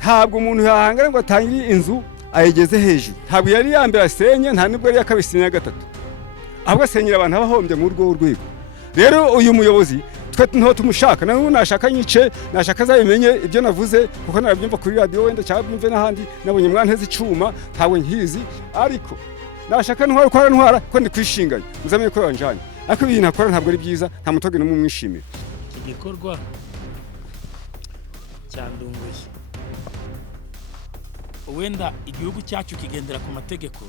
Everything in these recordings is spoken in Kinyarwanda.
ntabwo umuntu yahangara ngo atangire inzu ayigeze hejuru, ntabwo yari yambere asenye, nta nubwo yari yakabisinya ya gatatu, ahubwo asenyera abantu abahombye mu rwego. Rero uyu muyobozi twe nto tumushaka, nawe nashaka nyice, nashaka zabimenye ibyo navuze, kuko narabyumva kuri radio wenda cyangwa byumve n'ahandi, nabonye mwanteze icuma ntawe nkizi, ariko nashaka ntwara ko ndi kwishinganya muzamenye ko yanjanye, ariko ibintu akora ntabwo ari byiza, nta mutoge no mumwishimira. Iki gikorwa cyandunguye, wenda igihugu cyacu kigendera ku mategeko,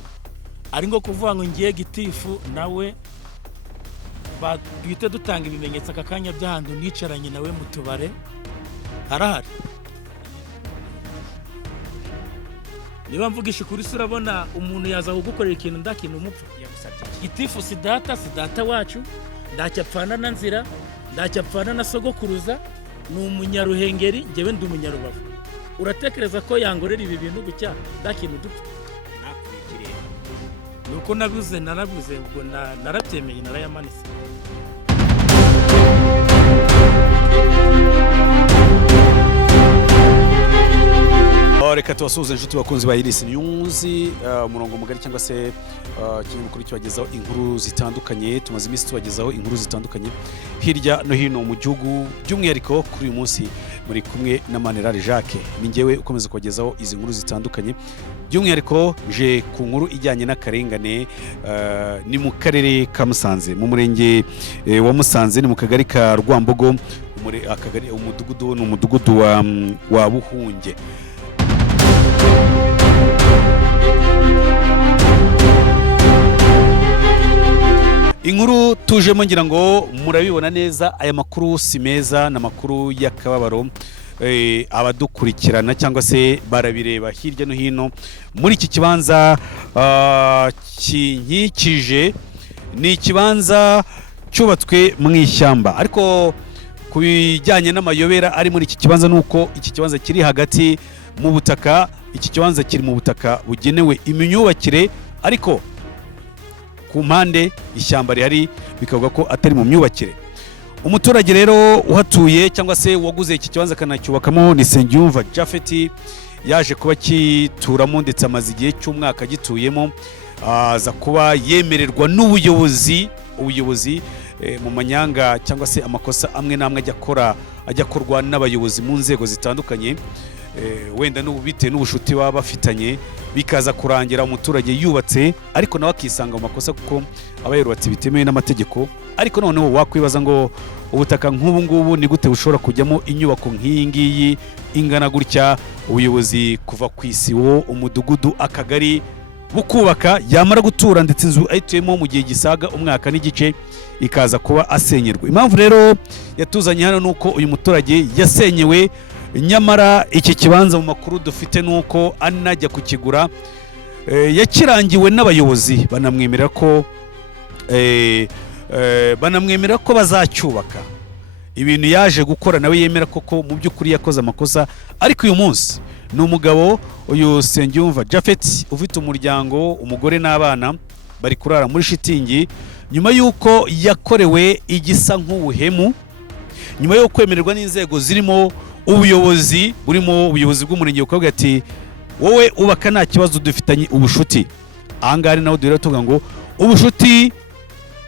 ari ngo kuvuga ngo ngiye gitifu nawe duhite dutanga ibimenyetso aka kanya by'ahantu nicaranye nawe mu tubare harahari. Niba mvugisha kuri se urabona umuntu yaza kugukorera ikintu ndakintu umupfa gitifu si data wacu, ndacyapfana na nzira, ndacyapfana na sogokuruza, ni umunyaruhengeri, njyewe ndi umunyarubavu. Uratekereza ko yangorera ibi bintu gutya ndakintu dupfa? Nakwigirira nuko narabuze ubwo naratemeye narayamanise. Reka tubasuhuze inshuti bakunzi ba Iris News, umurongo mugari cyangwa se kinyamakuru cyabagezaho inkuru zitandukanye. Tumaze iminsi tubagezaho inkuru zitandukanye hirya no hino mu gihugu, by'umwihariko kuri uyu munsi muri kumwe na Manirari Jacques. Ni njyewe ukomeza kubagezaho izi nkuru zitandukanye, by'umwihariko je ku nkuru ijyanye n'akarengane. Ni mu karere ka Musanze, mu murenge wa Musanze, ni mu kagari ka Rwambogo, akagari umudugudu ni umudugudu wa Buhunge. Inkuru tujemo ngira ngo murabibona neza, aya makuru si meza, na makuru y'akababaro. Abadukurikirana cyangwa se barabireba hirya no hino muri iki kibanza kinkikije, ni ikibanza cyubatswe mu ishyamba, ariko ku bijyanye n'amayobera ari muri iki kibanza nuko iki kibanza kiri hagati mu butaka. Iki kibanza kiri mu butaka bugenewe imyubakire, ariko ku mpande ishyamba rihari bikavuga ko atari mu myubakire. Umuturage rero uhatuye cyangwa se waguze iki kibanza kanacyubakamo ni Nsengiyumva Japhet, yaje kuba kituramo ndetse amaze igihe cy'umwaka gituyemo, aza kuba yemererwa n'ubuyobozi mu manyanga cyangwa se amakosa amwe n'amwe ajya akorwa n'abayobozi mu nzego zitandukanye, wenda bitewe n'ubushuti baba bafitanye, bikaza kurangira umuturage yubatse ariko nawe akisanga mu makosa kuko aba yarubatse bitemewe n'amategeko. Ariko noneho wakwibaza ngo ubutaka nk'ubu ngubu ni gute bushobora kujyamo inyubako nk'iyi ngiyi ingana gutya, ubuyobozi kuva ku isibo, umudugudu, akagari bukubaka, yamara gutura ndetse inzu ayituyemo mu gihe gisaga umwaka n'igice ikaza kuba asenyerwa. Impamvu rero yatuzanye hano nuko uyu muturage yasenyewe, nyamara iki kibanza mu makuru dufite nuko anajya kukigura yakirangiwe n'abayobozi, banamwemera ko bazacyubaka. Ibintu yaje gukora nawe yemera koko mu by'ukuri yakoze amakosa, ariko uyu munsi ni umugabo uyu Nsengiyumva Japhet ufite umuryango, umugore n'abana, bari kurara muri shitingi nyuma y'uko yakorewe igisa nk'ubuhemu, nyuma yo kwemererwa n'inzego zirimo ubuyobozi bw'umurenge ukavuga ati wowe ubaka nta kibazo, dufitanye ubushuti. Ahangaha naho duhera tuvuga ngo ubushuti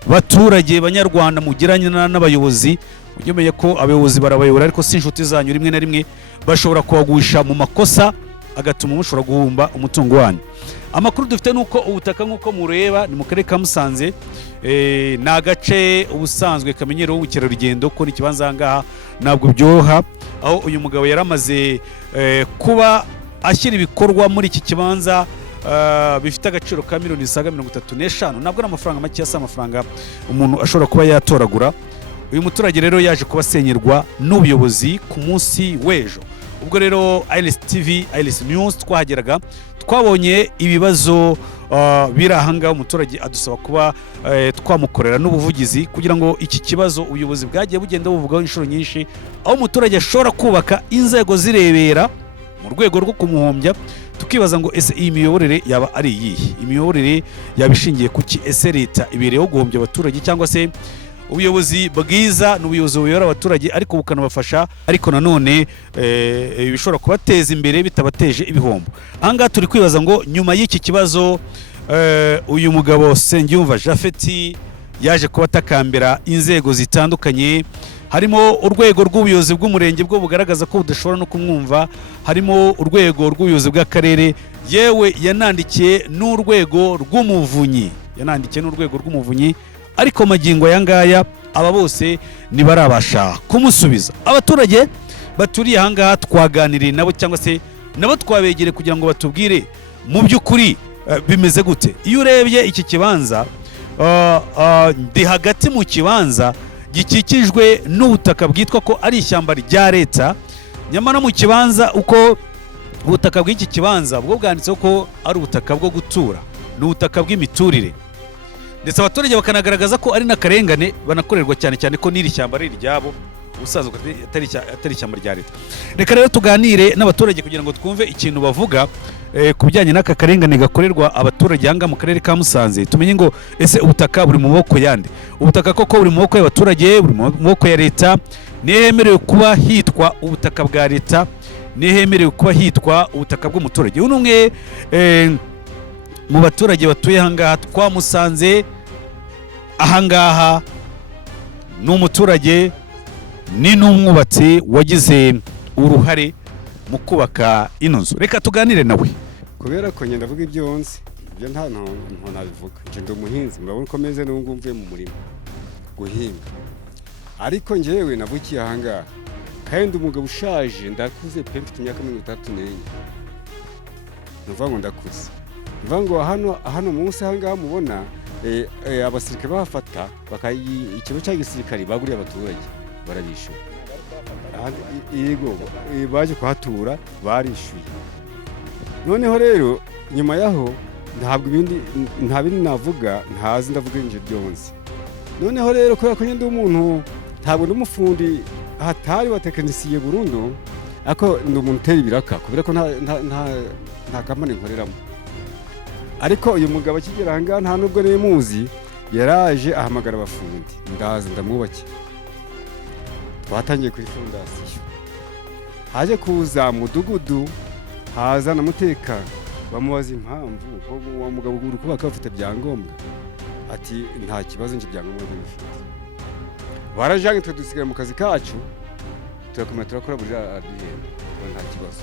baturage banyarwanda mugiranye n'abayobozi, ujye umenya ko abayobozi barabayobora ariko si inshuti zanyu, rimwe na rimwe bashobora kubagusha mu makosa agatuma mushobora guhumba umutungo wanyu. Amakuru dufite nuko ubutaka nk'uko mureba ni mu karere ka Musanze, ni agace ubusanzwe kamenyerewe ubukerarugendo, ko n'ikibanza ahangaha ntabwo byoroha, aho uyu mugabo yaramaze kuba ashyira ibikorwa muri iki kibanza bifite agaciro ka miliyoni zisaga 35. Ntabwo ari amafaranga make, yasa amafaranga umuntu ashobora kuba yatoragura. Uyu muturage rero yaje kubasenyerwa n'ubuyobozi ku munsi w'ejo. Ubwo rero Iris TV, Iris News twahageraga, twabonye ibibazo biri ahangaha. Umuturage adusaba kuba twamukorera n'ubuvugizi kugira ngo iki kibazo ubuyobozi bwagiye bugenda buvugaho inshuro nyinshi, aho umuturage ashobora kubaka inzego zirebera mu rwego rwo kumuhombya. Tukibaza ngo ese iyi miyoborere yaba ari iyihe? Imiyoborere yaba ishingiye kuki? Ese leta ibereyeho guhombya abaturage cyangwa se ubuyobozi bwiza ni ubuyobozi buyobora abaturage ariko bukanabafasha, ariko nanone bishobora kubateza imbere bitabateje ibihombo. Ahangaha turi kwibaza ngo nyuma y'iki kibazo uyu mugabo Nsengiyumva Japhet yaje kuba atakambira inzego zitandukanye, harimo urwego rw'ubuyobozi bw'umurenge bwo bugaragaza ko budashobora no kumwumva, harimo urwego rw'ubuyobozi bw'akarere, yewe yanandikiye n'urwego rw'umuvunyi, ariko magingo aya ngaya aba bose ntibarabasha kumusubiza. Abaturage baturiye ahangaha twaganiriye nabo cyangwa se nabo twabegere kugira ngo batubwire mu by'ukuri bimeze gute. Iyo urebye iki kibanza ndi hagati mu kibanza gikikijwe n'ubutaka bwitwa ko ari ishyamba rya leta, nyamara mu kibanza uko ubutaka bw'iki kibanza bwo bwanditseho ko ari ubutaka bwo gutura, ni ubutaka bw'imiturire, ndetse abaturage bakanagaragaza ko ari n'akarengane banakorerwa, cyane cyane ko n'iri shyamba ari iryabo ubusanzwe atari ishyamba rya leta. Reka rero tuganire n'abaturage kugira ngo twumve ikintu bavuga ku bijyanye n'aka karengane gakorerwa abaturage hanga mu karere ka Musanze. Tumenye ngo ese ubutaka buri mu maboko yande? Ubutaka koko buri mu maboko y'abaturage, buri mu maboko ya leta? Nihe hemerewe kuba hitwa ubutaka bwa leta? Nihe hemerewe kuba hitwa ubutaka bw'umuturage? Uyu ni umwe mu baturage batuye ahangaha twamusanze. Ahangaha ni umuturage, ni n'umwubatsi wagize uruhare mu kubaka ino nzu. Reka tuganire nawe. Kubera ko ngenda avuga ibyo nzi, ibyo nta nabivuga. Nje ndi umuhinzi, murabona ko meze n'ubwo mvuye mu murima guhinga, ariko njyewe navukiye ahangaha kandi umugabo ushaje, ndakuze pe, mfite imyaka 34. Nuvuga ngo ndakuze, nuvuga ngo hano munsi ahangaha mubona abasirikare bahafata ikigo cya gisirikare baguriye abaturage barabishyura. Yego baje kuhatura barishyuye. Noneho rero nyuma yaho nta bindi navuga, ntazi, ndavuga inje byonze. Noneho rero kubera ko ndi umuntu, ntabwo ndi umufundi hatari wa tekinisiye burundu, ariko ndi umuntu utera ibiraka kubera ko nta kampani nkoreramo. Ariko uyu mugabo akigera ahangaha nta nubwo muzi, yaraje ahamagara abafundi, ndaza ndamwubakira. Twatangiye kuri fondasiyo, haje kuza mudugudu, haza na mutekano, bamubaza impamvu ko uwo mugabo uri kubaka afite byangombwa. Ati nta kibazo, nje byangombwa bifite. Barajanye twe dusigara mu kazi kacu, turakomeza turakora buri adihemba, nta kibazo.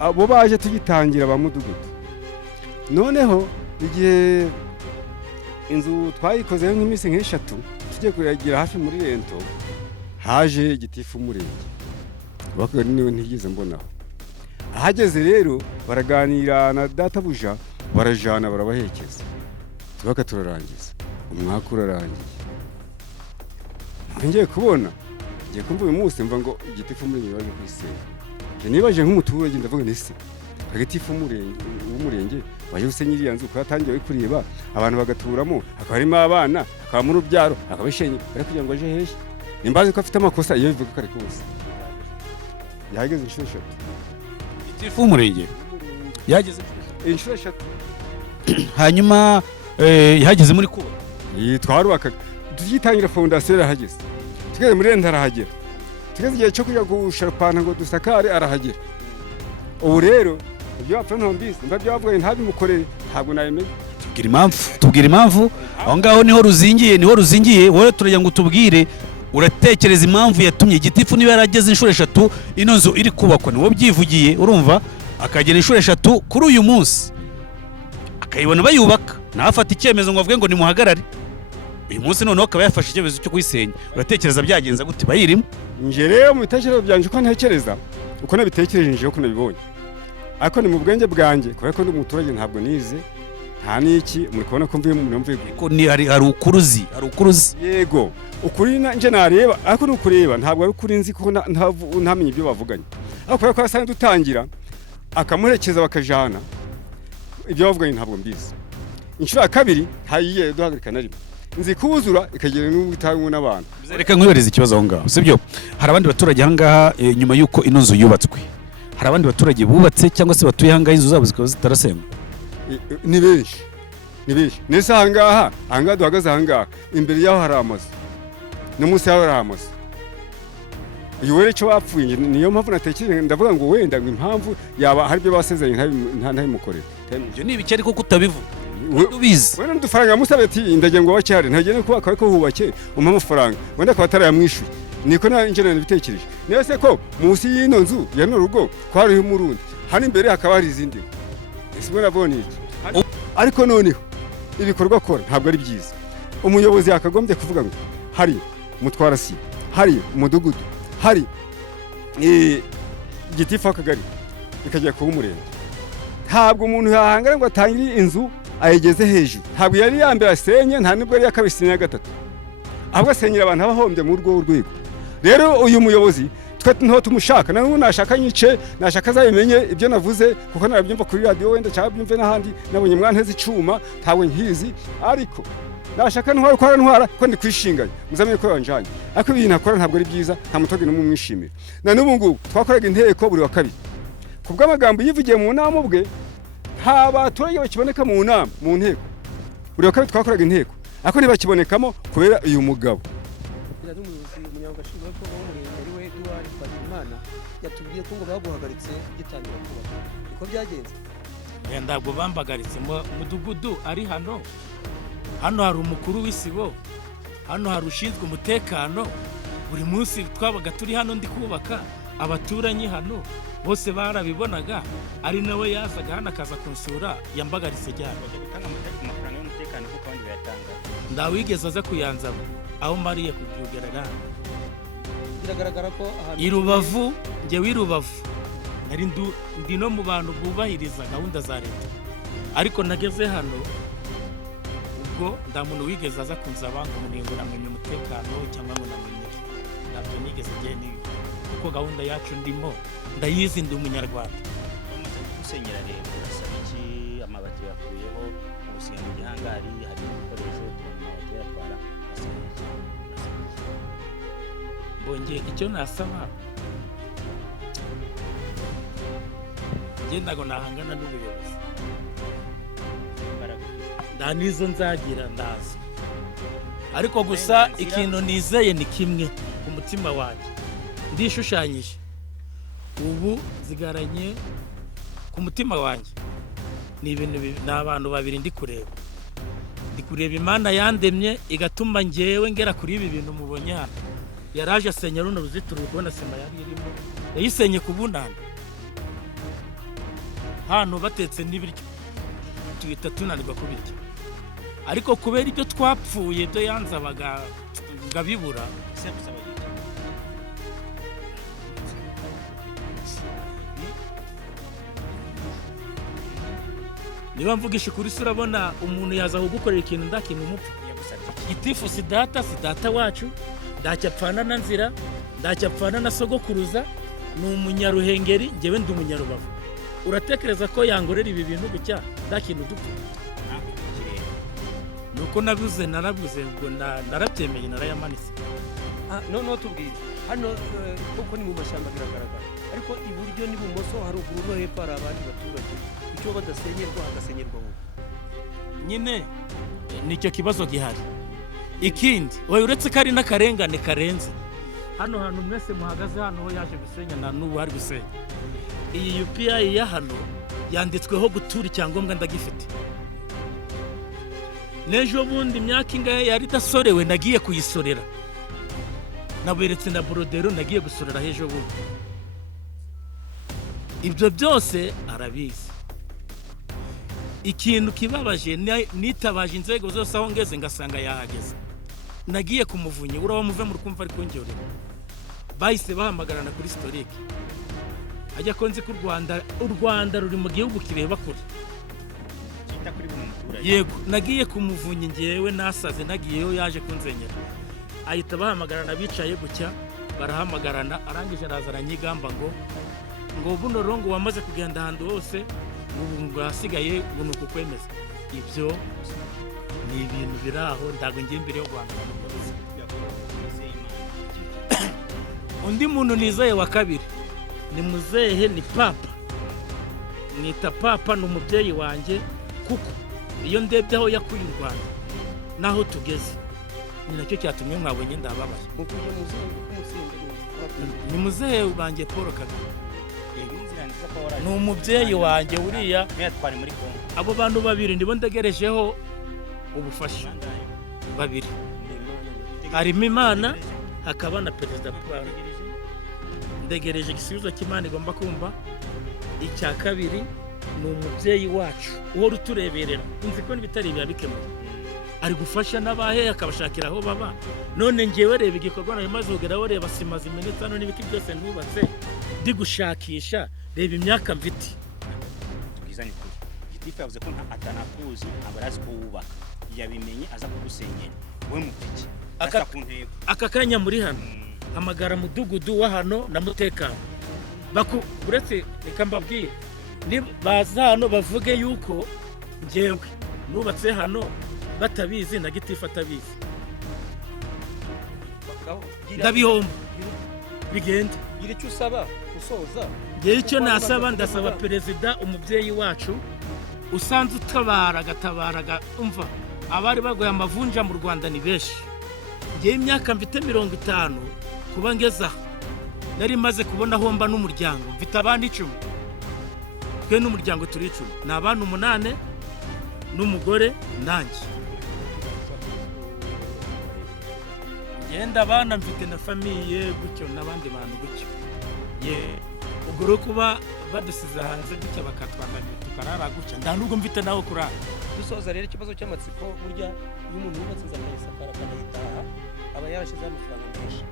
Abo baje tugitangira ba mudugudu. Noneho igihe inzu twayikozeho nk'iminsi nk'eshatu, tugiye kuyagira hafi muri rento, haje gitifu umurenge, bakora niwe ntigeze mbonaho. Ahageze rero baraganira na databuja, barajana barabahekeza, tubaka turarangiza. Umwaka urarangiye, ngiye kubona, ngiye kumva uyu munsi mva ngo igitifu umurenge baje kwisenya. Nibaje nk'umuturage ndavuga nese hagatifu umurenge baje gusenya iriya nzu, ko yatangiye kureba abantu bagaturamo, hakaba harimo abana, hakaba mu rubyaro, akabishenye, ariko kugira ngo aje heshye nimbaze ko afite amakosa iyo bivuga kare kose. Yahageze inshuro 3. Igitifu umurenge yageze inshuro 3, hanyuma yahageze muri kuba twarubaka tugitangira fondasiyo, yarahageze. Tugeze muri renta arahagera, tugeze igihe cyo kujya gusharapana ngo dusakare arahagera. Ubu rero ibyo apfa ntombizi, mba byavuga ntabimukorere, ntabwo nabimenye. Tubwira impamvu aho ngaho niho ruzingiye. Wowe turajya ngo tubwire, uratekereza impamvu yatumye igitifu niba yarageze inshuro 3 ino nzu iri kubakwa, niwo byivugiye, urumva, akagera inshuro 3 kuri uyu munsi akayibona bayubaka, ntafata icyemezo ngo avuge ngo nimuhagarare. Uyu munsi noneho akaba yafashe icyemezo cyo kuyisenya. Uratekereza byagenza gute bayirimo? Nje rero mu bitekerezo byanje uko ntekereza, uko nabitekereje nje uko nabibonye, ariko ni mu bwenge bwanjye, kubera ko ndi umuturage ntabwo nize, nta niki muri kubona ko mvuye mu myumvire ko ni hari ukuruzi. Yego ukuri nje nareba, ariko nukureba ntabwo ari ukuri nzi kuko ntamenye ibyo bavuganye. Ariko kubera ko asanzwe dutangira akamurekeza bakajana, ibyo bavuganye ntabwo mbizi. Inshuro ya kabiri hayiye duhagarika na rimwe, nzi kuzura ikagera n'ubutangwa n'abantu. Reka nkwibereze ikibazo aho ngaho, sibyo? Hari abandi baturage ahangaha nyuma y'uko ino nzu yubatswe, hari abandi baturage bubatse cyangwa se batuye ahangaha inzu zabo zikaba zitarasenywa? Ni benshi, ni benshi nese ahangaha duhagaze ahangaha imbere yaho hari amazu no munsi yaho hari amazu uyu were cyo bapfuye niyo mpamvu natekereje ndavuga ngo wenda ngo impamvu yaba hari byo basezeranye ntabimukorera ibyo ni ibiki ariko kutabivuga ubizi wenda n'udufaranga musabe ati ndagiye ngo bacyare ntagende kubaka ariko hubake umpa amafaranga wenda akaba atarayamwishyuye niko njye nabitekereje niyo se ko munsi y'ino nzu ya n'urugo ko hariho umurundi hano imbere hakaba hari izindi ese ubona abonye iki ariko noneho ibikorwa akora ntabwo ari byiza umuyobozi yakagombye kuvuga ngo hari mutwarasi hari umudugudu hari gitifu w'akagari bikajya kuba umurenge ntabwo umuntu yahangana ngo atangire inzu ayigeze hejuru ntabwo yari yambere asenye nta nubwo yari yakabise na gatatu ahubwo asenyera abantu abahombye mu rwego rero uyu muyobozi twe nto tumushaka nawe nashaka nyice nashaka azabimenye ibyo navuze kuko narabyumva kuri radio wenda cyangwa byumve n'ahandi nabonye mwanteze icuma ntawe nkizi ariko nashaka ntwara ko ndi kwishinganya muzamenye ko yanjanye ariko ibintu nakora ntabwo ari byiza nta mutoge n'umwe mwishimira na n'ubu ngubu twakoraga inteko buri wa kabiri kubw'amagambo yivugiye mu nama ubwe nta baturage bakiboneka mu nama mu nteko buri wa kabiri twakoraga inteko ariko ntibakibonekamo kubera uyu mugabo yatubwiye ko ngo baguhagaritse gitangira kubaka uko byagenze ntabwo bambagaritse mu mudugudu ari hano hari umukuru w'isibo hano hari ushinzwe umutekano buri munsi twabaga turi hano ndi kubaka abaturanyi hano bose barabibonaga ari nawe yazaga hano akaza kunsura yambagaritse cyane gutanga amafaranga y'umutekano kuko abandi bayatanga ndawigeze aza kuyanzaba aho mariye kubyugerera biragaragara ko ahantu i Rubavu njyewe i Rubavu nari ndi no mu bantu bubahiriza gahunda za leta ariko nageze hano ubwo nta muntu wigeze aza kunsaba ngo umuntu namenye umutekano cyangwa ngo namenye ntabyo nigeze genda kuko gahunda yacu ndimo ndayizi ndi umunyarwanda bamaze gusenyera rero urasaba iki amabati yakuyeho ubusenya mu gihangari hari ibikoresho amabati yatwara mbonye icyo nasaba ngenda ngo nahangana n'ubuyobozi nta n'izo nzagira ndazi ariko gusa ikintu nizeye ni kimwe ku mutima wanjye ndishushanyije ubu zigaranye ku mutima wanjye ni abantu babiri ndi kureba Imana yandemye igatuma ngewe ngera kuri ibi bintu mubonye hano yaraje asenya runo ruzitiro kubona sima yari irimo yayisenye ku bunani hano batetse n'ibiryo tuhita tunanirwa kubirya ariko kubera ibyo twapfuye byo yanzabaga ngabibura niba mvugisha kuri se urabona umuntu yaza kugukorera ikintu ndakintu umupfu gitifu si data wacu ndacyapfana na nzira ndacyapfana na sogokuruza ni umunyaruhengeri njyewe ndi umunyarubavu uratekereza ko yangorera ibi bintu gutya ndakintu dupfa nuko narabuze ubwo narabyemeye narayamanitse noneho tubwire hano kuko ni mu mashyamba biragaragara ariko iburyo n'ibumoso haruguru no hepfo hari abandi baturage icyo badasenyerwa hagasenyerwa wowe nyine nicyo kibazo gihari ikindi wowe uretse ko ari n'akarengane karenze hano hantu mwese muhagaze hano ho yaje gusenya na n'ubu hari gusenya iyi UPI ya hano yanditsweho gutura icyangombwa ndagifite n'ejo bundi imyaka ingahe yari idasorewe nagiye kuyisorera naberetse na borodero nagiye gusorera ejo bundi ibyo byose arabizi ikintu kibabaje nitabaje inzego zose aho ngeze ngasanga yahageze nagiye kumuvunye uraba muve mu rukumva ariko ngerera bahise bahamagarana kuri historique ajya konzi ku u Rwanda ruri mu gihugu kireba kure yego nagiye kumuvunye ngewe nasaze nagiyeyo yaje kunzenyera ahita bahamagarana bicaye gucya barahamagarana arangije araza aranyigamba ngo buno rongo wamaze kugenda ahantu hose ubu ngasigaye buno kukwemeza ibyo ni ibintu biraho ndago ngiye imbere yo Rwanda undi muntu nizeye wa kabiri ni muzehe ni papa mwita papa ni umubyeyi wanjye kuko iyo ndebye aho yakuye u Rwanda naho tugeze ni nacyo cyatumye mwabonye ndababaye. mukuje muzinga Ni muzehe banjye Paul Kagame, inzira nziza ko waraje ni umubyeyi wanjye uriya. twari muri Kongo Abo bantu babiri ndibo ndegerejeho ubufasha, babiri harimo Imana hakaba na Perezida Paul. Ndegereje igisubizo cy'Imana igomba kumva. Icya kabiri ni umubyeyi wacu uhora utureberera, nzi ko n'ibitari biba bikemuye, ari gufasha n'abahe akabashakira aho baba. None ngewe reba igikorwa nayo maze ugeraho, reba sima zimenetse hano n'ibiki byose ntubatse ndi gushakisha, reba imyaka mfite. tubwizanye kuri gitifu yavuze ko atanakuzi abarazi ko wubaka, yabimenye aza kugusenyera we mupiki asa ku ntego. Aka kanya muri hano hamagara mudugudu wa hano na mutekano uretse reka mbabwire, baza hano bavuge yuko ngewe nubatse hano batabizi na gitifu atabizi, ndabihomba bigenda. gira icyo usaba usoza. Ngewe icyo nasaba, ndasaba Perezida umubyeyi wacu usanze utabara agatabara umva, abari bagoye amavunja mu Rwanda ni benshi. Ngewe imyaka mfite 50 kuba ngeza nari maze kubona aho mba n'umuryango, mfite abana 10. Twe n'umuryango turi 10, ni abana 8 n'umugore nanjye. Ngenda abana mfite na famiye gutyo n'abandi bantu gutyo. Ubwo rero kuba badusize hanze gutya bakatwandagura tukarara gutya, nda nubwo mfite naho kurara. dusoza rero ikibazo cy'amatsiko, burya iyo umuntu yubatse inzu akayisakara akanayitaha aba yarashyizeho amafaranga menshi.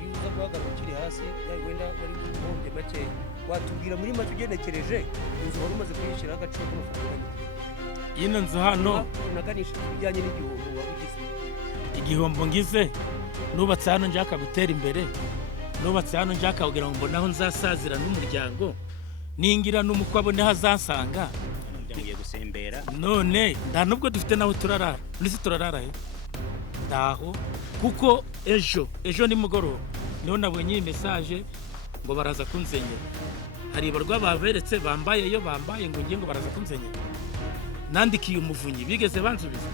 Iyo uza guhagarara ukiri hasi wenda wari guhombye make, watubwira muri make ugenekereje inzu wari umaze kuyishyiraho agaciro k'amafaranga Ino nzu hano unaganisha ibijyanye n'igihombo waba ugize. Igihombo ngize, nubatse hano njaka gutera imbere, nubatse hano njaka kugira ngo mbonaho nzasazira n'umuryango, ningira n'umukwe abone hazansanga. Ngiye gusembera None nda nubwo dufite naho turarara, nisi turarara he ndaho, kuko ejo ni mugoroba niho nabonye iyi message ngo baraza kunzenyera. Hari barwa baberetse bambaye ngo ngiye ngo baraza kunzenyera. Nandikiye umuvunyi bigeze bansubiza,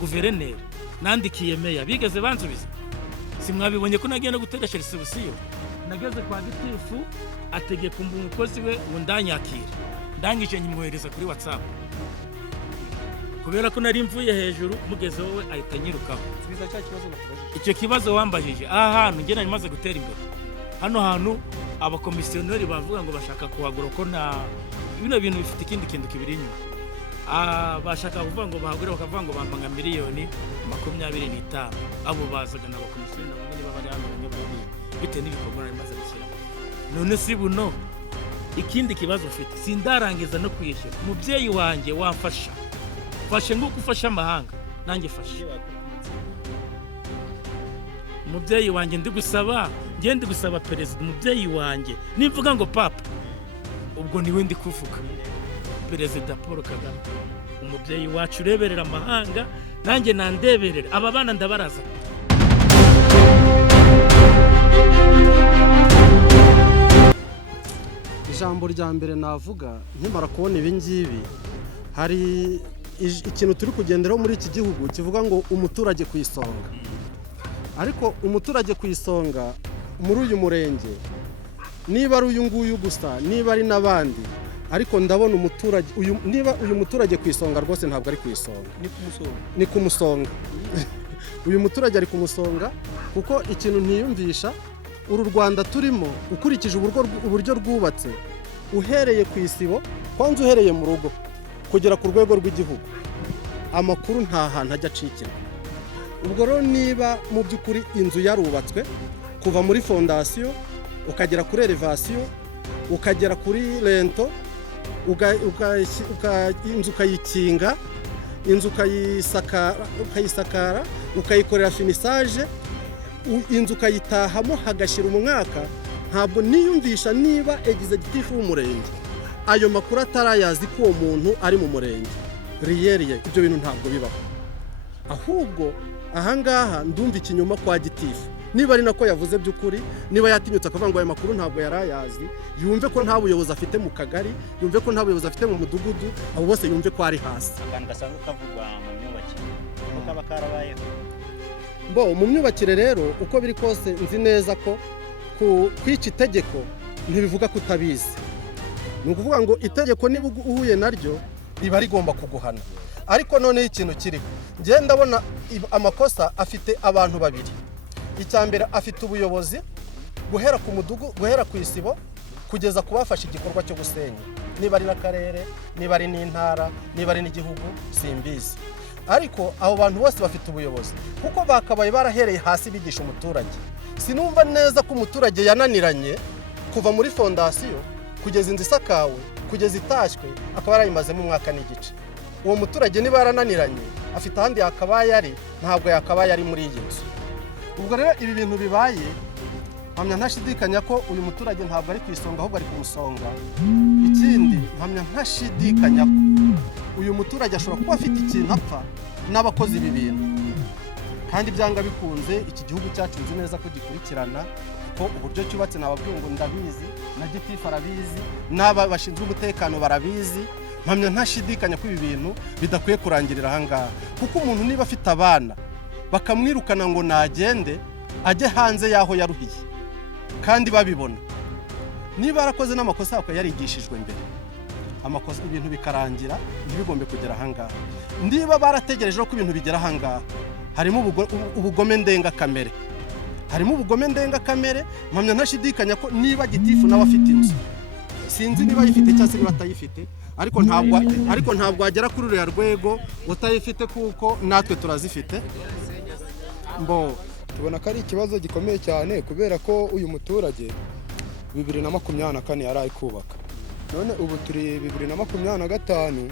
guverineri nandikiye meya bigeze bansubiza. Simwabibonye ko nagiye no gutera serivisiyo, nageze kwa gitifu ategeka umukozi we undanyakira, ndangije nyimwohereza kuri WhatsApp kubera ko nari mvuye hejuru, mugeze wowe ahita nyirukaho. Subiza cya kibazo nakubajije. Icyo kibazo wambajije, aha hantu nge nari maze gutera imbere. Hano hantu abakomisiyoneri bavuga ngo bashaka kuhagura ko na bino bintu bifite ikindi kintu kibiri inyuma. Bashaka kuvuga ngo bahagure, bakavuga ngo bambanga miliyoni 25. Abo bazaga n'abakomisiyoneri bamwe baba ari hano bamwe bari bitewe n'ibikorwa nari maze gushyira. None si buno ikindi kibazo ufite sindarangiza no kwishyura. Umubyeyi wanjye wamfasha, fashe nguko ufasha amahanga nanjye fashe. Umubyeyi wanjye ndi gusaba Perezida umubyeyi wanjye, nivuga ngo papa ubwo niwe ndi kuvuga, Perezida Paul Kagame umubyeyi wacu ureberera amahanga, nanjye nandeberera aba bana ndabaraza. Ijambo rya mbere navuga nkimara kubona ibi ngibi, hari ikintu turi kugenderaho muri iki gihugu kivuga ngo umuturage ku isonga. Ariko umuturage ku isonga muri uyu murenge, niba ari uyu nguyu gusa, niba ari n'abandi, ariko ndabona umuturage niba uyu muturage ku isonga rwose ntabwo ari ku isonga, ni ku musonga. Uyu muturage ari ku musonga kuko ikintu ntiyumvisha, uru Rwanda turimo ukurikije uburyo rwubatse, uhereye ku isibo, kwanza uhereye mu rugo kugera ku rwego rw'igihugu, amakuru nta hantu ajya acikira. Ubwo rero niba mu by'ukuri inzu yarubatswe kuva muri fondasiyo ukagera kuri elevasiyo ukagera kuri rento, inzu ukayikinga, inzu ukayisakara, ukayikorera finisaje, inzu ukayitahamo hagashira umwaka, ntabwo niyumvisha niba egizegitifu w'umurenge ayo makuru atarayazi ko uwo muntu ari mu murenge. Riyeriye ibyo bintu ntabwo bibaho. Ahubwo ahangaha ndumva ikinyoma kwa gitifu, niba ari nako yavuze by'ukuri, niba yatinyutse akavuga ngo aya makuru ntabwo yari ayazi, yumve ko nta buyobozi afite mu kagari, yumve ko nta buyobozi afite mu mudugudu, abo bose yumve ko ari hasi. akantu gasanzwe kavugwa mu myubakire ko kaba karabayeho. Mu myubakire rero uko biri kose nzi neza ko kwica itegeko ntibivuga ko utabizi. Ni ukuvuga ngo itegeko niba uhuye naryo riba rigomba kuguhana. Ariko noneho ikintu kiriho, njye ndabona amakosa afite abantu babiri. Icya mbere afite ubuyobozi guhera ku mudugudu, guhera ku isibo kugeza ku bafashe igikorwa cyo gusenya, niba ari n'akarere, niba ari n'intara, niba ari n'igihugu, simbizi. Ariko abo bantu bose bafite ubuyobozi kuko bakabaye barahereye hasi bigisha umuturage. Sinumva neza ko umuturage yananiranye kuva muri fondasiyo kugeza inzu isakawe, kugeza itashywe, akaba yarayimazemo umwaka n'igice. Uwo muturage niba yarananiranye afite ahandi yakabaye ari, ntabwo yakabaye ari muri iyi nzu. Ubwo rero ibi bintu bibaye, mpamya ntashidikanya ko uyu muturage ntabwo ari ku isonga ahubwo ari ku musonga. Ikindi mpamya ntashidikanya ko uyu muturage ashobora kuba afite ikintu apfa n'abakozi ibi bintu, kandi byanga bikunze iki gihugu cyacu nzi neza ko gikurikirana, ko uburyo cyubatse nababwiye ngo ndabizi, na gitifu arabizi, n'aba bashinzwe umutekano barabizi. Mpamya ntashidikanya ko ibi bintu bidakwiye kurangirira ahangaha, kuko umuntu niba afite abana bakamwirukana ngo nagende ajye hanze y'aho yaruhiye kandi babibona, niba yarakoze n'amakosa akaba yarigishijwe mbere, amakosa ibintu bikarangira ntibigombe kugera ahangaha. Ndiba barategereje ko ibintu bigera ahangaha, harimo ubugome ndengakamere, mpamya ntashidikanya ko niba gitifu nawe afite inzu, sinzi niba ayifite cyangwa se niba atayifite, ariko ntabwo wagera kuri uriya rwego utayifite kuko natwe turazifite. Tubona ko ari ikibazo gikomeye cyane kubera ko uyu muturage 2024 yari ari kubaka, none ubu turi 2025,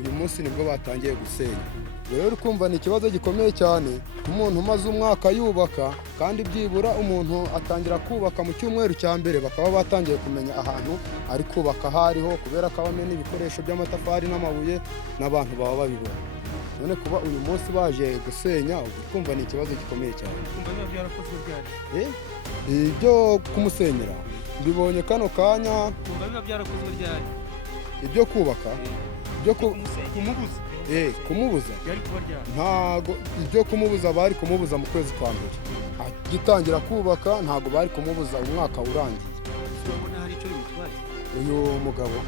uyu munsi nibwo batangiye gusenya. Rero ukumva ni ikibazo gikomeye cyane ku muntu umaze umwaka yubaka, kandi byibura umuntu atangira kubaka mu cyumweru cya mbere bakaba batangiye kumenya ahantu ari kubaka hariho, kubera ko abamena ibikoresho by'amatafari n'amabuye n'abantu baba babibona. None kuba uyu munsi baje gusenya, ukumva ni ikibazo gikomeye cyane. Ibyo kumusenyera mbibonye kano kanya, ibyo kubaka, ibyo kumubuza ntago, ibyo kumubuza bari kumubuza mu kwezi kwa mbere agitangira kubaka, ntago bari kumubuza umwaka urangiye. Uyu mugabo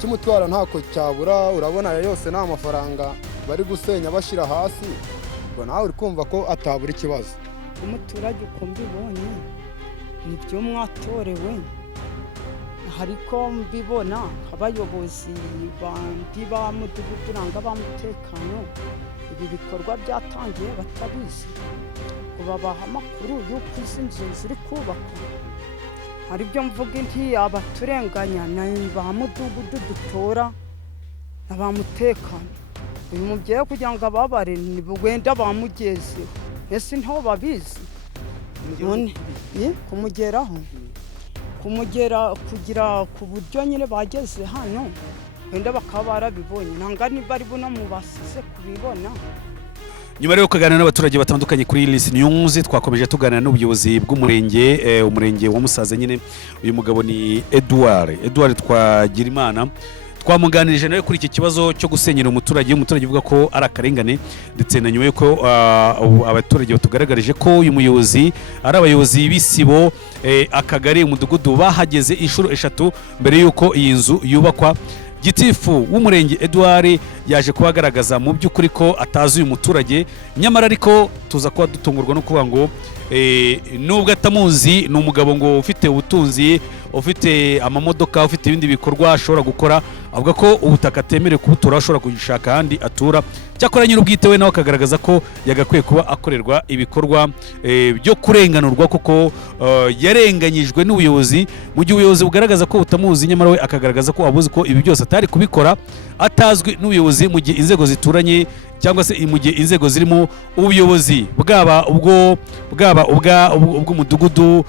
kimutwara ntako cyabura, urabona yose nta mafaranga bari gusenya bashyira hasi, ngo nawe uri kumva ko atabura ikibazo. Umuturage uko mbibonye nibyo mwatorewe, hariko mbibona abayobozi bandi ba mudugudu nanga b'umutekano ibi bikorwa byatangiye batabizi, ngo babaha amakuru y'uko izi nzu ziri kubakwa. Hari byo mvuga nti abaturenganya na ba mudugudu dutora na ba mutekano. Uyu mubyeyi kugira ngo ababare ni wenda bamugezeho, ese ntaho babizi, none kumugeraho kugira ku buryo nyine bageze hano wenda bakaba barabibonye, nanga niba ari buno mubasize kubibona. Nyuma rero kuganira n'abaturage batandukanye kuri Lisi News, twakomeje tuganira n'ubuyobozi bw'umurenge, umurenge wa Musaze. Nyine uyu mugabo ni Edouard Twagirimana, twamuganirije nawe kuri iki kibazo cyo gusenyera umuturage uvuga ko ari akarengane, ndetse na nyuma yuko abaturage batugaragarije ko uyu muyobozi ari abayobozi b'isibo, akagari, umudugudu bahageze inshuro 3 mbere yuko iyi nzu yubakwa. Gitifu w'umurenge Edouard yaje kubagaragaza mu by'ukuri ko atazi uyu muturage, nyamara ariko tuza kuba dutungurwa no kuvuga ngo nubwo atamuzi, ni umugabo ngo ufite ubutunzi, ufite amamodoka, ufite ibindi bikorwa ashobora gukora, avuga ko ubutaka atemerewe kubutura, ashobora kugishaka ahandi atura. Cyakora nyir'ubwite we nawe akagaragaza ko yagakwiye kuba akorerwa ibikorwa byo kurenganurwa, kuko yarenganyijwe n'ubuyobozi, mu gihe ubuyobozi bugaragaza ko butamuzi, nyamara we akagaragaza ko abuzi ko ibi byose atari kubikora, atazwi n'ubuyobozi, mu gihe inzego zituranye cyangwa se mu gihe inzego zirimo ubuyobozi bwaba ubw'umudugudu,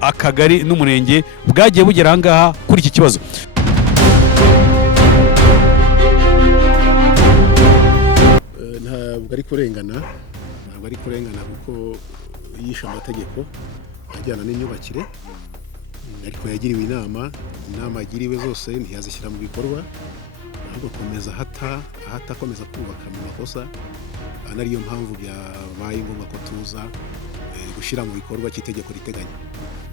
akagari n'umurenge bwagiye bugera ahangaha kuri iki kibazo. Ntabwo ari kurengana kuko yishe amategeko ajyana n'imyubakire, ariko yagiriwe inama yagiriwe zose ntiyazishyira mu bikorwa, ahubwo akomeza akomeza kubaka mu makosa. Ariyo mpamvu byabaye ngombwa ko tuza gushyira mu bikorwa cy'itegeko riteganya.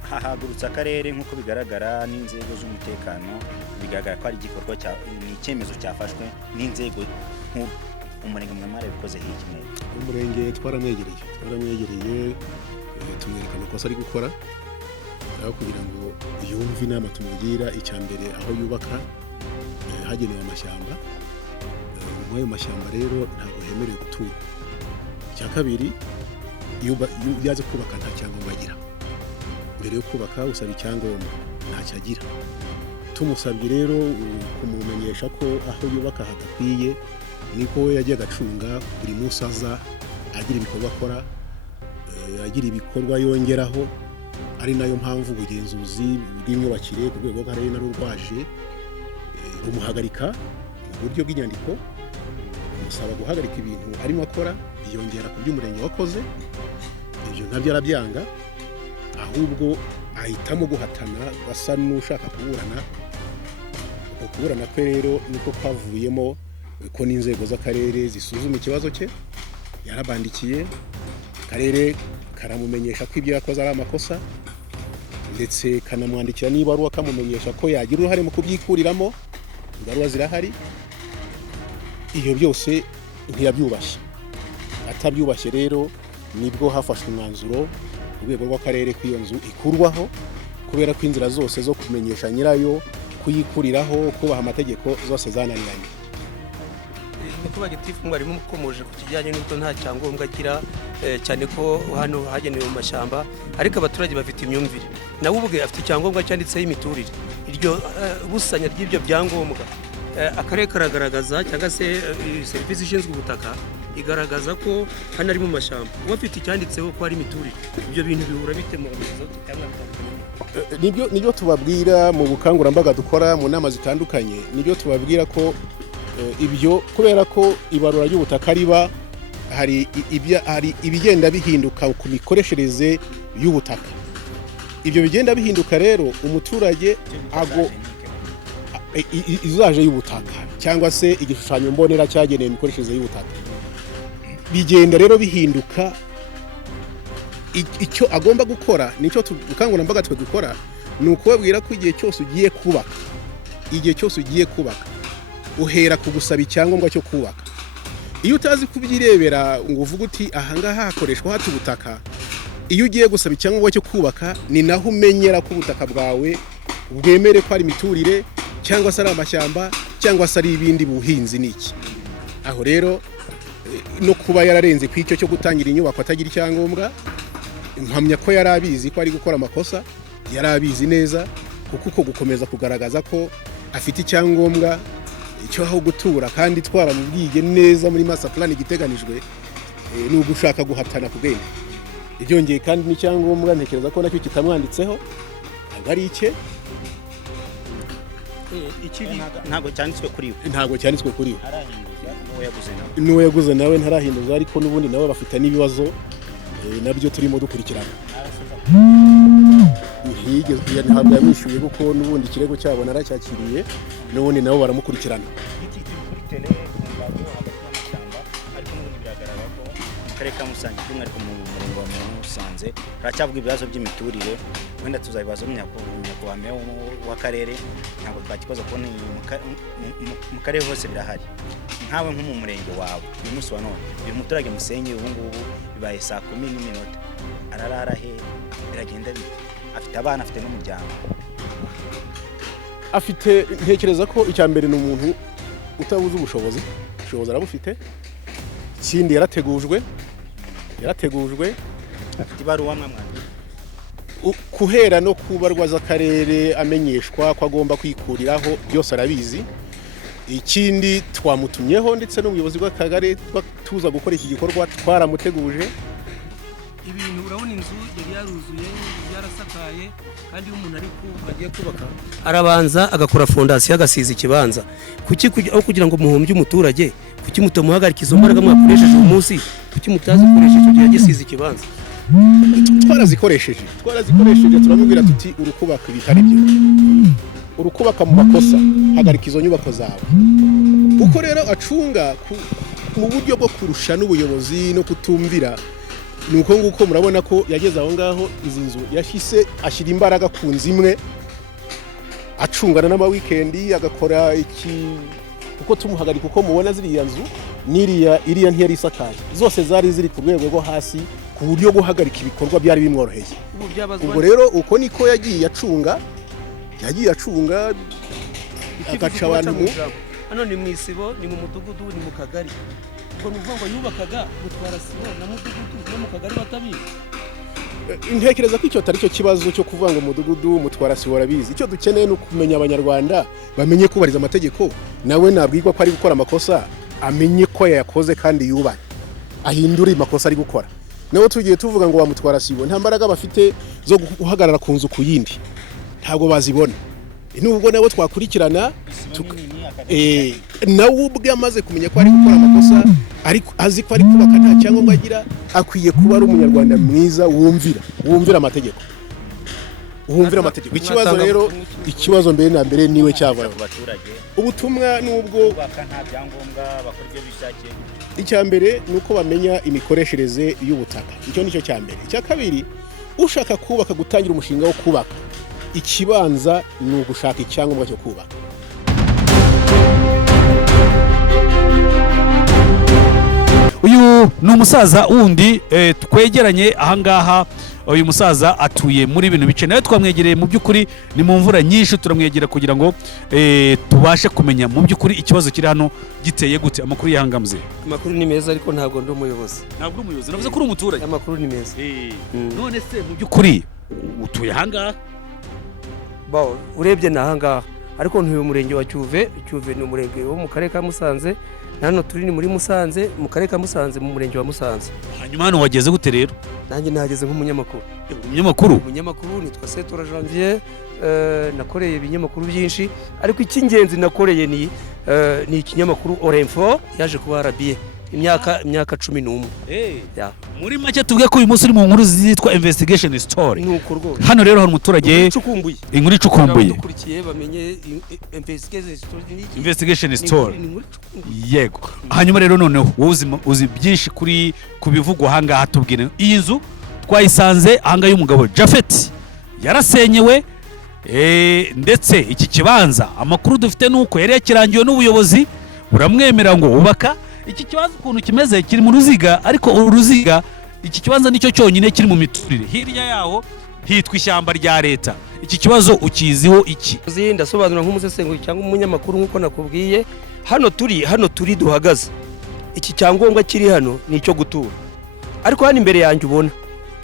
Hahagurutse akarere nk'uko bigaragara n'inzego z'umutekano, bigaragara ko ari igikorwa ni icyemezo cyafashwe n'inzego nk'ubu. Umurenge mwamara bikoze hiki umurenge twaramwegereye tumwereka amakosa ari gukora, aho kugira ngo yumve inama tumugira. Icya mbere, aho yubaka hagenewe amashyamba, muri ayo mashyamba rero ntabwo hemerewe gutura. Icya kabiri, iyo yaje kubaka nta cyangombwa agira. Mbere yo kubaka usaba icyangombwa, ntacyo agira. Tumusabye rero kumumenyesha ko aho yubaka hadakwiye, niko we yagiye agacunga buri munsi aza agira ibikorwa akora, agira ibikorwa yongeraho. Ari nayo mpamvu ubugenzuzi bw'imyubakire ku rwego rw'akarere narwo rwaje rumuhagarika mu buryo bw'inyandiko, umusaba guhagarika ibintu arimo akora, yongera ku by'umurenge wakoze. Ibyo ntabyo arabyanga, ahubwo ahitamo guhatana, basa n'ushaka kuburana. Kuburana kwe rero niko kwavuyemo ko n'inzego z'akarere zisuzuma ikibazo cye. Yarabandikiye, akarere karamumenyesha ko ibyo yakoze ari amakosa, ndetse kanamwandikira n'ibaruwa kamumenyesha ko yagira uruhare mu kubyikuriramo. Ibaruwa zirahari. Iyo byose ntiyabyubashye. Atabyubashye rero nibwo hafashwe umwanzuro ku rwego rw'akarere ko iyo nzu ikurwaho, kubera ko inzira zose zo kumenyesha nyirayo kuyikuriraho, kubaha amategeko zose zananiranye. Kuba gitifu mwarimu mukomoje ku kijyanye n'uko nta cyangombwa agira, cyane ko hano hagenewe mu mashyamba, ariko abaturage bafite imyumvire. Nawe ubwe afite icyangombwa cyanditseho imiturire. Iryo busanya ry'ibyo byangombwa akarere karagaragaza, cyangwa se serivisi ishinzwe ubutaka igaragaza ko hano ari mu mashyamba. Uba afite icyanditseho ko ari imiturire. Ibyo bintu bihura bite mu nibyo tubabwira mu bukangurambaga dukora mu nama zitandukanye. Nibyo tubabwira ko ibyo, kubera ko ibarura ry'ubutaka riba, hari ibigenda bihinduka ku mikoreshereze y'ubutaka. Ibyo bigenda bihinduka rero, umuturage izaje y'ubutaka cyangwa se igishushanyo mbonera cyagenewe imikoreshereze y'ubutaka bigenda rero bihinduka. Icyo agomba gukora, nicyo ubukangurambaga twe dukora, ni ukubabwira ko igihe cyose ugiye kubaka uhera ku gusaba icyangombwa cyo kubaka. Iyo utazi kubyirebera ngo uvuge uti ahangaha hakoreshwa hati ubutaka, iyo ugiye gusaba icyangombwa cyo kubaka ni naho umenyera ko ubutaka bwawe bwemere ko ari imiturire, cyangwa se ari amashyamba, cyangwa se ari ibindi buhinzi n'iki. Aho rero no kuba yararenze ku icyo cyo gutangira inyubako atagira icyangombwa, mpamya ko yari abizi ko ari gukora amakosa, yari abizi neza, kuko gukomeza kugaragaza ko afite icyangombwa icyo aho gutura kandi twaramubwiye neza muri master plan igiteganijwe, ni ugushaka guhatana ku bwenge. Ibyongeye kandi n'icyangombwa ntekereza ko nacyo kitamwanditseho, ntabwo ari icye. Ntabwo cyanditswe kuri we. N'uwo yaguze nawe ntarahinduza, ariko n'ubundi nawe bafite n'ibibazo nabyo turimo dukurikirana. Ntabwo yamwishyuye kuko n'ubundi ikirego cyabo naracyakiriye, n'ubundi nabo baramukurikirana. Akarere ka Musanze by'umwihariko mu murenge wa Musanze haracyavuga ibibazo by'imiturire. Wenda tuzabibaza nyakubahwa w'akarere, ntabwo twakikoza kubona mu karere hose birahari. Nkawe nko mu murenge wawe uyu munsi wa none, uyu muturage Musenyi ubu ngubu bibaye 10:00 ararara he? Biragenda bite? Afite abana, afite n'umuryango. Ntekereza ko icya mbere ni umuntu utabuze ubushobozi arabufite. Ikindi yarategujwe afite ibaruwa mwamwana kuhera no kubarwa z'akarere, amenyeshwa ko agomba kwikuriraho, byose arabizi. Ikindi twamutumyeho ndetse n'ubuyobozi bw'akagari tuza gukora iki gikorwa, twaramuteguje. Ibintu urabona inzu yari yaruzuye, yarasakaye, kandi iyo umuntu agiye kubaka arabanza agakora fondasiyo, agasiza ikibanza. Aho kugira ngo muhombye umuturage, kuki mutamuhagarika izo mbaraga mwakoresheje uyu munsi, kuki mutazikoresheje icyo gihe agisiza ikibanza? twarazikoresheje turamubwira tuti urukubaka ibitari byo urukubaka mu makosa hagarika izo nyubako zawe uko rero acunga mu buryo bwo kurusha n'ubuyobozi no kutumvira nuko nguko murabona ko yageze aho ngaho izi nzu yashise ashyira imbaraga ku nzu imwe acungana n'ama weekendi agakora iki kuko tumuhagarika uko mubona ziriya nzu iriya ntiyari isakaye zose zari ziri ku rwego rwo hasi ku buryo guhagarika ibikorwa byari bimworoheye ubwo rero uko niko yagiye acunga agaca abantu hano ni mu isibo ni mu mudugudu ni mu kagari ubwo nuvuga ngo yubakaga gutwara sibo na mudugudu no mu kagari batabizi intekereza ko icyo atari cyo kibazo cyo kuvuga ngo mudugudu mutwara sibo arabizi icyo dukeneye no kumenya abanyarwanda bamenye kubariza amategeko nawe nabwirwa ko ari gukora amakosa amenye ko yayakoze kandi yubahe ahindure amakosa ari gukora nawe tugiye tuvuga ngo wamutwara sibo nta mbaraga bafite zo guhagarara ku nzu ku yindi ntabwo bazibona nubwo nabo twakurikirana nawe ubwe amaze kumenya ko ari gukora amakosa ariko azi ko ari kubaka nta cyangombwa agira akwiye kuba ari umunyarwanda mwiza wumvira amategeko ikibazo rero ikibazo mbere na mbere niwe cyavura ubutumwa nubwo kubaka nta byangombwa bakora ibyo bishakiye icya mbere nuko bamenya imikoreshereze y'ubutaka icyo nicyo cya mbere icya kabiri ushaka kubaka gutangira umushinga wo kubaka ikibanza ni ugushaka icyangombwa cyo kubaka uyu ni umusaza wundi twegeranye ahangaha uyu musaza atuye muri bino bice nawe twamwegereye mu by'ukuri ni mu mvura nyinshi turamwegera kugira ngo tubashe kumenya mu by'ukuri ikibazo kiri hano giteye gute amakuru yahangamze amakuru ni meza ariko ntabwo ndi umuyobozi navuze ko uri umuturage amakuru ni meza none se mu by'ukuri utuye ahangaha urebye ni ahangaha ariko ntuye umurenge wa Cyuve ni umurenge wo mu karere ka Musanze hano turi ni muri Musanze mu karere ka Musanze mu murenge wa Musanze hanyuma hano wageze gute rero nanjye nahageze nk'umunyamakuru nitwa Setora Janvier nakoreye ibinyamakuru byinshi ariko icy'ingenzi nakoreye ni ikinyamakuru Orinfo yaje kuba RBA imyaka 11 muri make tuvuge ko uyu munsi uri mu nkuru zitwa investigation story hano rero hari umuturage inkuru icukumbuye dukurikiye bamenye investigation story yego hanyuma rero noneho uzi byinshi ku bivugwa ahangaha tubwire iyi nzu twayisanze ahangaha y'umugabo Japhet yarasenyewe ndetse iki kibanza amakuru dufite nuko yari yakirangiwe n'ubuyobozi buramwemera ngo ubaka iki kibanza ukuntu kimeze kiri mu ruziga ariko uruziga iki kibanza nicyo cyonyine kiri mu miturire hirya yaho hitwa ishyamba rya leta iki kibazo ukiziho iki ndasobanura nk'umusesenguzi cyangwa umunyamakuru nk'uko nakubwiye hano turi duhagaze iki cyangombwa kiri hano ni icyo gutura ariko hano imbere yanjye ubona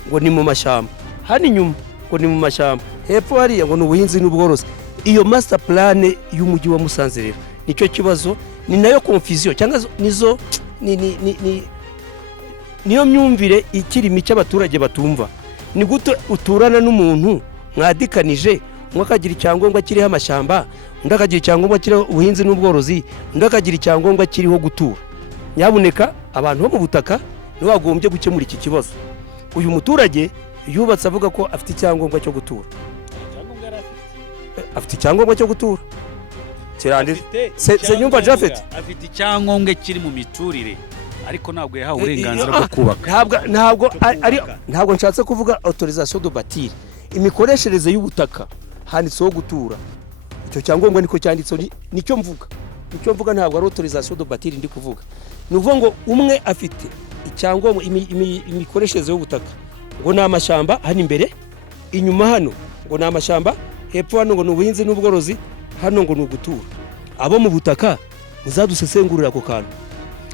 ngo ni mu mashyamba hano inyuma ngo ni mu mashyamba hepfo hariya ngo ni ubuhinzi n'ubworozi iyo master plan y'umujyi wa Musanze rero nicyo kibazo ni nayo confusion cyangwa niyo myumvire ikiri mike abaturage batumva ni gute uturana n'umuntu mwadikanije umwe akagira icyangombwa kiriho amashyamba undi akagira icyangombwa kiriho ubuhinzi n'ubworozi undi akagira icyangombwa kiriho gutura nyabuneka abantu bo mu butaka nibo bagombye gukemura iki kibazo uyu muturage yubatse avuga ko afite icyangombwa cyo gutura afite icyangombwa cyo gutura Senyumva Japhet afite icyangombwa kiri mu miturire ariko ntabwo yahawe uburenganzira bwo kubaka ntabwo nshatse kuvuga autorisation de bâtir imikoreshereze y'ubutaka handitseho gutura icyo cyangombwa niko cyanditseho nicyo mvuga ntabwo ari autorisation de bâtir ndi kuvuga ni uvuga ngo umwe afite icyangombwa imikoreshereze y'ubutaka ngo ni amashyamba hano imbere inyuma hano ngo ni amashyamba hepfo hano ngo ni ubuhinzi n'ubworozi hano ngo ni ugutura abo mu butaka muzadusesengurira ako kantu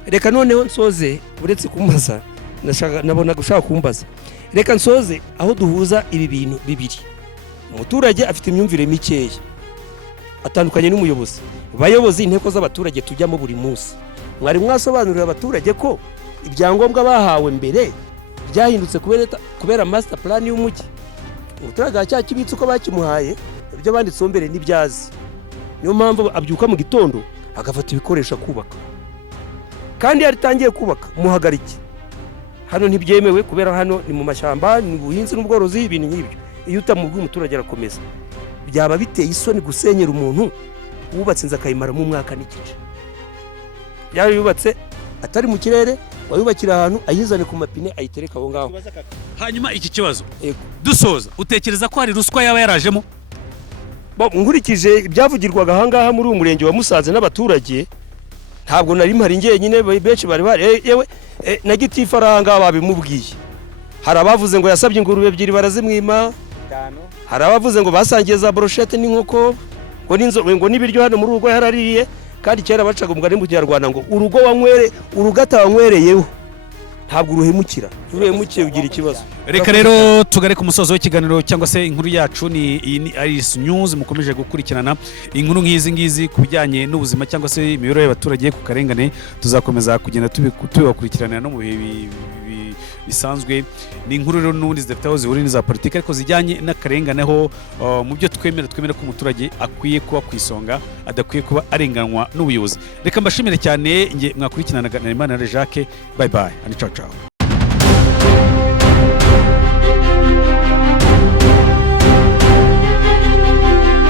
reka noneho nsoze uretse kumbaza nabona gushaka kumbaza reka nsoze aho duhuza ibi bintu bibiri umuturage afite imyumvire mikeya atandukanye n'umuyobozi bayobozi inteko z'abaturage tujyamo buri munsi mwari mwasobanurira abaturage ko ibyangombwa bahawe mbere byahindutse kubera master plan y'umujyi umuturage cya kibitse uko bakimuhaye ibyo banditseho mbere n'ibyazi niyo mpamvu abyuka mu gitondo agafata ibikoresho kubaka kandi yaritangiye kubaka muhagarike hano ntibyemewe kubera hano ni mu mashyamba, ni ubuhinzi n'ubworozi, ibintu nk'ibyo. Iyo utamubwiye umuturage arakomeza, byaba biteye isoni gusenyera umuntu wubatse inzu akayimara mu mwaka n'igice. Yari yubatse atari mu kirere, wayubakira ahantu ayizane ku mapine ayitereka aho ngaho. Hanyuma iki kibazo dusoza, utekereza ko hari ruswa yaba yarajemo? Nkurikije ibyavugirwaga aha ngaha muri uyu murenge wa Musanze n'abaturage, ntabwo nari mpari njyenyine, benshi bari yewe na gitifu aranga babimubwiye. Hari abavuze ngo yasabye ingurube ebyiri barazimwima, hari abavuze ngo basangiye za brochette n'inkoko, ngo n'ibiryo hano muri urugo yarariye. Kandi kera bacaga umugani mu Kinyarwanda ngo urugo urugata wanywereyeho ntabwo uruhemukira, uruhemukiye ugira ikibazo. Reka rero tugare ku musozo w'ikiganiro cyangwa se inkuru yacu. Ni Iris News, mukomeje gukurikirana inkuru nk'izi ngizi ku bijyanye n'ubuzima cyangwa se imibereho y'abaturage ku karengane. Tuzakomeza kugenda tubakurikiranira no mu bihe bisanzwe. Ni inkuru rero n'ubundi zidafite aho zihuriye n'iza politiki, ariko zijyanye n'akarengane ho mu byo twemera ko umuturage akwiye kuba ku isonga, adakwiye kuba arenganwa n'ubuyobozi. Reka mbashimire cyane, nge mwakurikiranaga na Imana Jacques. Bye bye and ciao ciao.